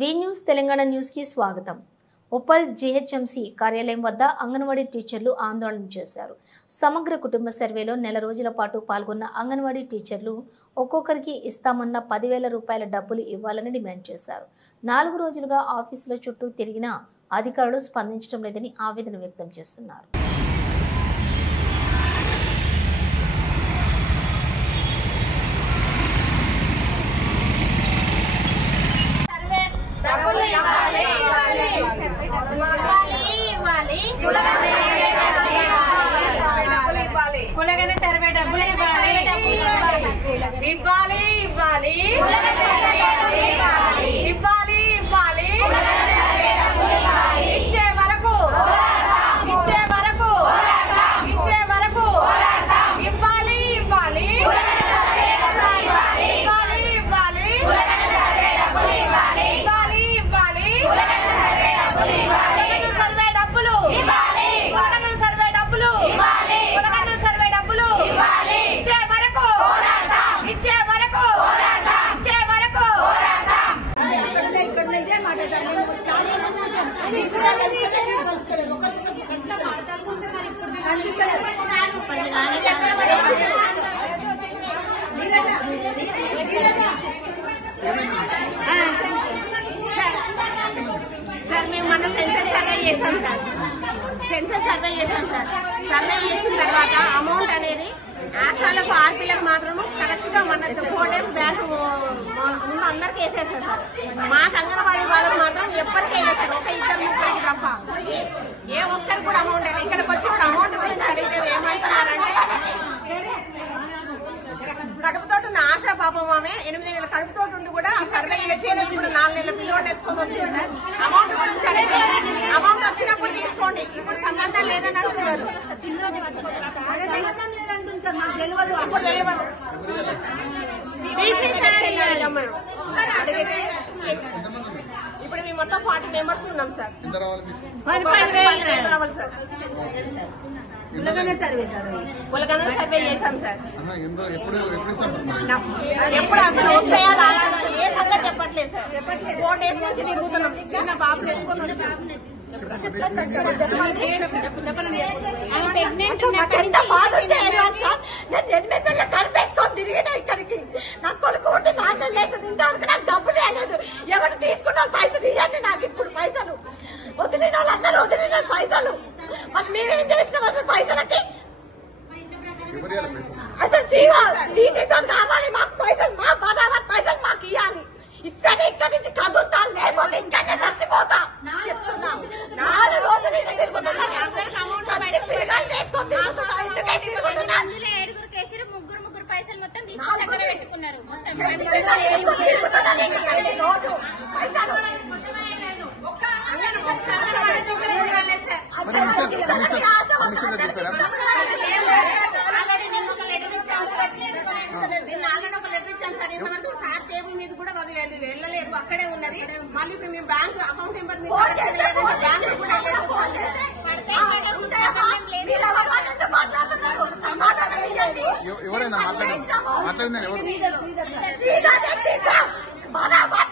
వి news Telangana news కి స్వాగతం. Uppal GHMC కార్యాలయం వద్ద అంగన్వాడీ టీచర్లు ఆందోళన చేశారు. సమగ్ర కుటుంబ సర్వేలో నెల రోజుల పాటు పాల్గొన్న అంగన్వాడీ టీచర్లు ఒక్కొక్కరికి ఇస్తామన్న 10,000 రూపాయల డబ్బులు ఇవ్వాలని డిమాండ్ చేశారు. 4 రోజులుగా ఆఫీసుల చుట్టూ తిరిగినా అధికారులు స్పందించడం లేదని ఆవేదన వ్యక్తం చేస్తున్నారు. సెన్సస్ సర్వే చేశాం సార్. సర్వే చేసిన తర్వాత అమౌంట్ అనేది ఆశాలకు ఆర్పీలకు మాత్రము కరెక్ట్ గా మన 4 days బ్యాక్ ముందు అందరికి వేసేస్తారు సార్. మాకు అంగన్వాడీ వాళ్ళకి మాత్రం ఎప్పటికీ వేస్తారు, ఒక 2-3 తప్ప ఏ ఒక్కరికి కూడా అమౌంట్ లేదు. ఇక్కడికి వచ్చి కూడా అమౌంట్ గురించి అడిగితే ఏమంటున్నారంటే కడుపుతోటి ఉన్న ఆశా పాపం ఆమె 8 నెలల కడుపుతోటి ఉండి కూడా సర్వే చేసి ఇప్పుడు 4 నెలల పిల్లోని ఎత్తుకొని వచ్చింది సార్. అమౌంట్ గురించి అడిగితే అమౌంట్ వచ్చినప్పుడు తీసుకోండి, ఇప్పుడు సంబంధం లేదని అంటున్నారు. ఇప్పుడు తెలియదు అడిగితే ఇప్పుడు మేము మొత్తం 40 members ఉన్నాం సార్. 10,000 రావాలి సార్. కులగన సర్వే చేశాం సార్. ఎప్పుడు అసలు వస్తాయా రాదా ఏ సంగతి చెప్పట్లేదు సార్. 4 days నుంచి తిరుగుతున్నాం. చిన్న బాబులు ఎత్తుకొని వచ్చాం. తిరిగిన ఇక్కడికి నా కొడుకు ఉంటే 4 నెలలు లేదు. ఇంతవరకు నాకు డబ్బులు లేదు. ఎవరు తీసుకున్నారు పైసలు తీయండి. నాకు ఇప్పుడు పైసలు వదిలిన వాళ్ళందరూ వదిలిన పైసలు మాకు మేమేం చేసినాం అసలు పైసలకి. అసలు తీసేసాం కావాలి మాకు పైసలు. మా బరాబర్ పైసలు మాకు ఇవ్వాలి. ఇస్తేనే ఇక్కడి నుంచి కదులుతా, లేకపోతే ఇంకనే చచ్చిపోతా. 4 రోజులు ముగ్గురు పైసలు మొత్తం దగ్గర పెట్టుకున్నారు. ఇంతవరకు సార్ టేబుల్ మీద కూడా వెళ్ళలేదు, అక్కడే ఉన్నది. మళ్ళీ ఇప్పుడు మేము బ్యాంక్ అకౌంట్ నెంబర్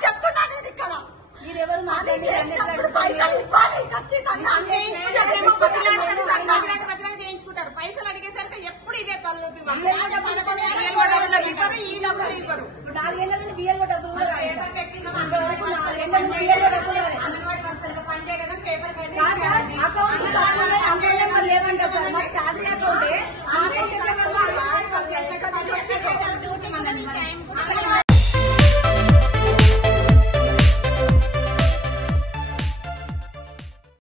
చెప్తున్నా నేను ఇక్కడ. మీరెవరు చేయించుకుంటారు. పైసలు అడిగేసరికి ఎప్పుడు ఇదే తలనొప్పి. ఇవ్వరు, ఈ డబ్బులు ఇవ్వరు. 4 ఏళ్ల నుండి బియ్యంలో డబ్బులు పనిచేయడం పేపర్